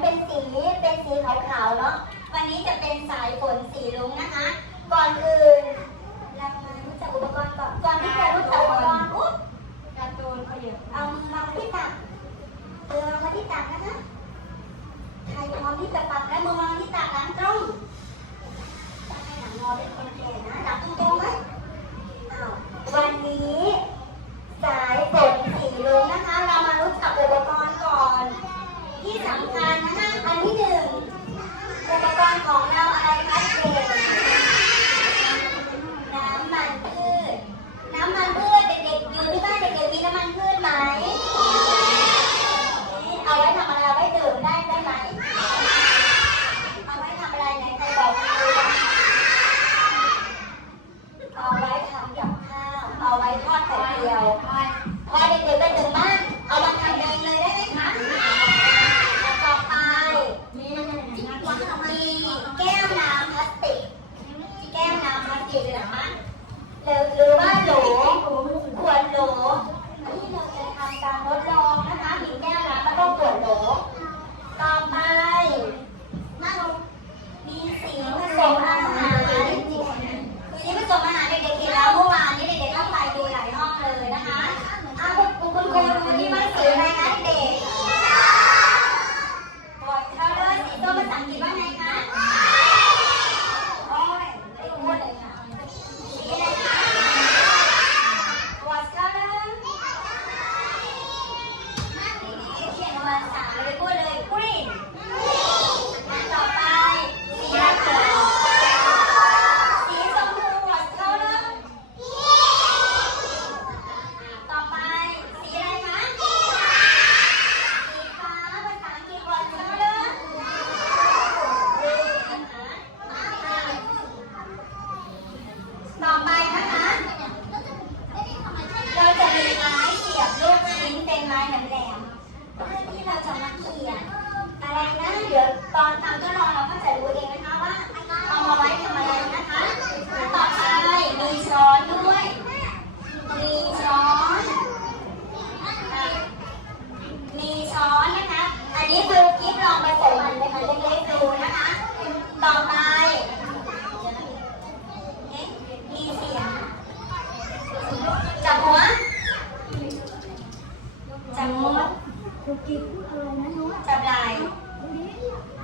เป็นสีเป็นสีขาวๆเนาะ จับลาย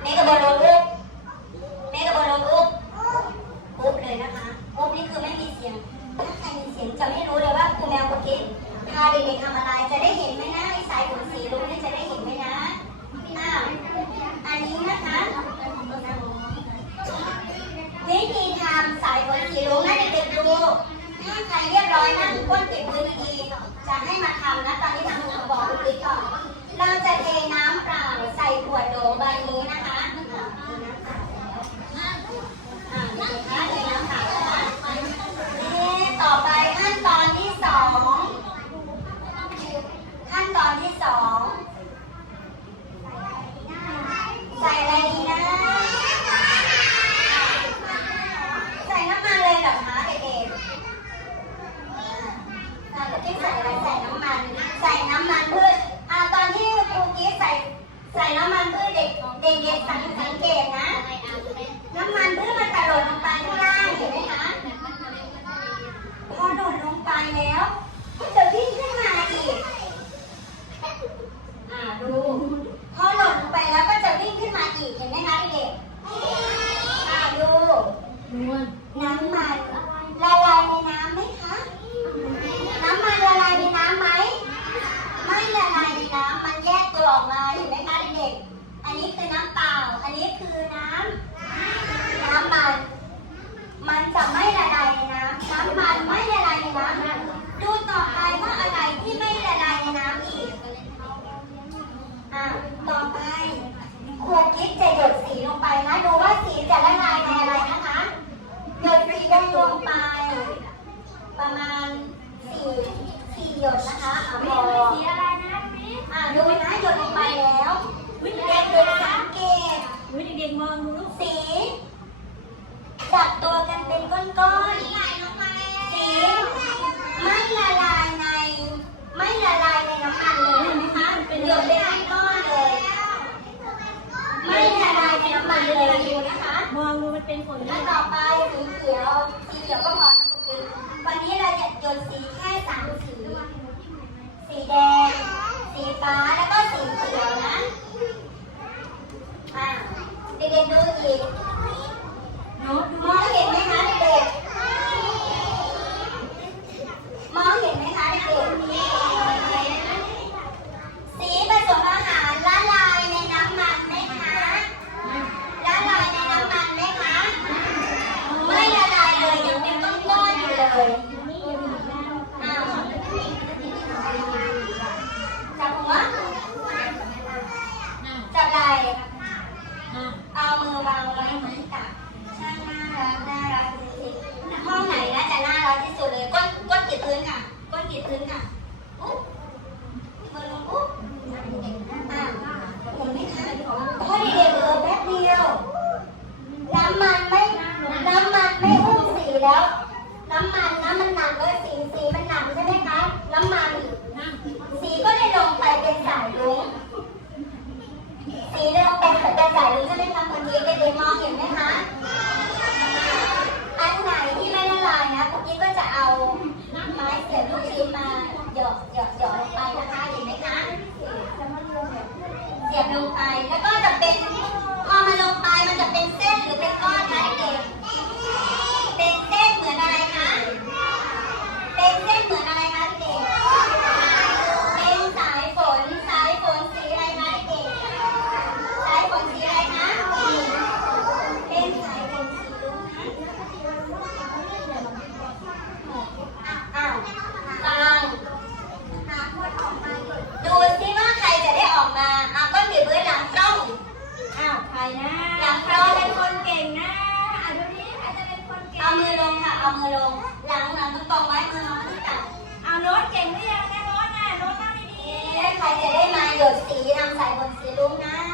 นี่กระบอกลูกเมบนี่กระบอกลงอุ๊บอุ๊บเลยนะคะอุ๊บนี่คือไม่มีเสียง ถ้าใครมีเสียงจะไม่รู้เลยว่าครูแมวคนนี้พาเด็กๆทำอะไร จะได้เห็นไหมนะไอ้สายผมสีลุกนี่จะได้เห็นไหมนะอ้าวอันนี้นะคะวิธีทำสายผมสีลุกงนะเด็กๆดู ถ้าใครเรียบร้อยนะก้นเก็บมือดีๆจะให้มาทำนะ ตอนนี้ทำ bài mới nào นวลน้ำมันละลายในน้ำไหมคะ น้ำมันละลายในน้ำไหม ไม่ละลายในน้ำมันแยกตัวออกมาเห็นไหมคะเด็กๆ อันนี้คือน้ำเปล่า อันนี้คือน้ำน้ำมัน มันจะไม่ละลายในน้ำน้ำมันไม่ละลายในน้ำ ดูต่อไปว่าอะไรที่ไม่ละลายในน้ำอีก อะ ต่อไปครูกิ๊กจะหยดสีลงไปนะ ดูว่าสีจะละลายในอะไรนะคะ หยดสีแดงลงไป ประมาณสี่สี่หยดนะคะอะพอ สีอะไรนะมิ้น อะดูนะหยดลงไปแล้วเด็กๆสังเกต อุ้ยเด็กๆมองดูลูกสีจับตัวกันเป็นก้อนๆสีไม่ละลายใน ไม่ละลายในน้ำมันเลยนะคะหยดเป็นก้อนเลย ไม่ละลายในน้ำมันเลยดูนะคะ มองดูมันเป็นผลแล้วต่อไปสีเขียวสีเขียวก็พอนะคุณวันนี้เราจะหยดสีแค่สามสี สีแดง สีฟ้าแล้วก็สีเขียวนะ อะ เด็กๆดูอีกโน้ตมองเห็นไหมคะเด็กๆมองเห็นไหมคะเด็กๆสีผสมอาหารละลายในน้ำมันไหมคะละลายในน้ำมันไหมคะ ไม่ละลายเลยยังเป็นก้อนๆอยู่เลยอ้าวจับหัวจับไหล่ เอามือวางไว้ที่ตักช่างน่ารักน่ารักจริงๆห้องไหนน่าจะน่ารักที่สุดเลย ก้นก้นกีดพื้นค่ะ ก้นกีดพื้นค่ะอุ๊บมือลงอุ๊บอะเห็นไหมคะโอ้ยเด็กๆเหลือแป๊บเดียว น้ำมันไม่ น้ำมันไม่อุ้มสีแล้ว น้ำมันน้ำมันหนักเลยสีสีมันหนักใช่ไหมคะ น้ำมัน สีก็เลยลงไปเป็นสายลุ้งสีเลยลงไปเป็นสาจ่ายหรือจะไม่ทำคนนี้เด็กๆมองเห็นไหมคะ อันไหนที่ไม่ละลายนะคุกกี้ก็จะเอาไม้เสียบลูกชิ้นมาหยอกหยอกหยอกลงไปนะคะเห็นไหมคะ เสียบลงไปแล้วก็จะเป็นพอมาลงไปมันจะเป็นเส้นหรือเป็นก้อนคะเด็กๆเป็นเส้นเหมือนอะไรคะ เป็นเส้นเหมือนอะไรคะเด็ก เป็นสายฝน สายฝนสีอะไรคะเด็ก สายฝนสีอะไรคะเป็นสายฝนสีรุ้งนะอ้าวฟังดูสิว่าใครจะได้ออกมาอะก้อนบีบพื้นหลังตรง อ้าวใครนะ หลังตร เรา ง เป็นคนเก่งนะอะดูนี้ใครจะเป็นคนเก่ง เอามือลงค่ะ เอา มือลง หลังหลังตรงๆไว้มือน้องที่ตัดเอาโน้ตเก่งหรือยังนะโน้ตน่ะโน้ตนั่งดีๆใครจะได้มาหยดสีทำสายฝนสีลุ้งนะ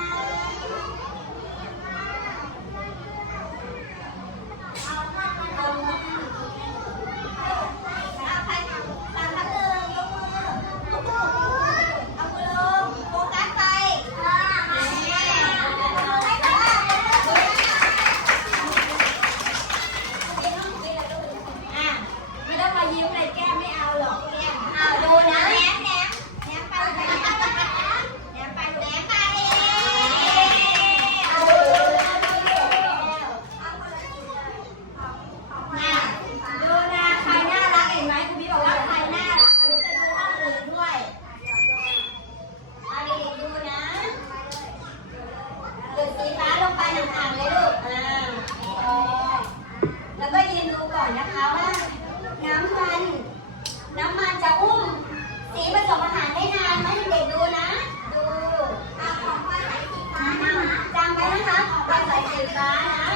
ผสมอาหารได้นานไหมเด็กดูนะดูอะของปลาไหลสีฟ้านะคจำไว้นะคะปลาไหลสีฟ้านะ